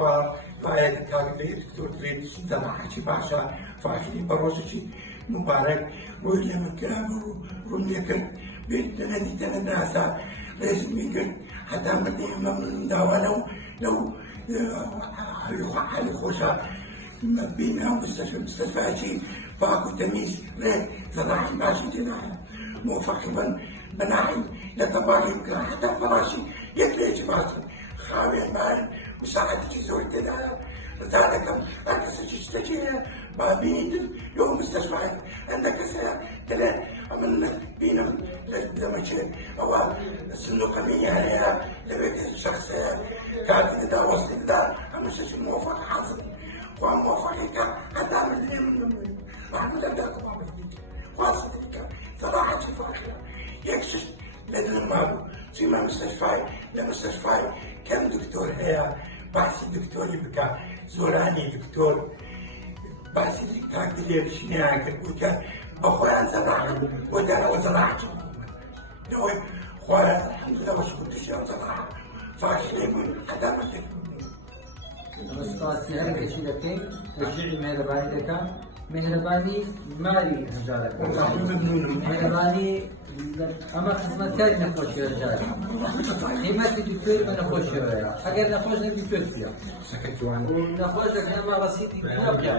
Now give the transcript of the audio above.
خوا باید کاغذی دکتر درید زمانچی باشا فاکری بروزشی مبارک روی لمکرام رو میکرد بیت ندیده ناسا رسمی کرد حتی من داوانو لو حال خوشا بينا مستشفى شيء باكو تمييز ليه زراعي ماشي جناح موفقا بناعي لطباقي حتى فراشي يتليش باسم خاوي المال مساعدة زوج تدعى لذلك أكس تشتكي بابين يوم مستشفى عندك سنة تلا من بينا لزمشي أو السلوكية هي لبيت الشخصية كانت دا وصل دا مش موفق حاصل وموفقك حتى من اللي من رحمة الله كما بديك واصلك صراحة فاخرة يكشف لدن المالو فيما مستشفى لمستشفى كم دكتور هي بحث الدكتور يبقى زوراني دكتور بحث كاكدير شنيا كوكا بخوان زراعة ودانا وزراعة نوي خوان الحمد لله وشكرت شيء زراعة فاخرين من حتى من راستی هر کسی دکتر تشجیع مهربانی دکا مهربانی ماری هزارک مهربانی اما خدمت کاری نخوشی رجال قیمتی دکتر من نخوشی رجال اگر نخوش نبی دکتر فیا و نخوش دکتر ما رسیدی تو بیا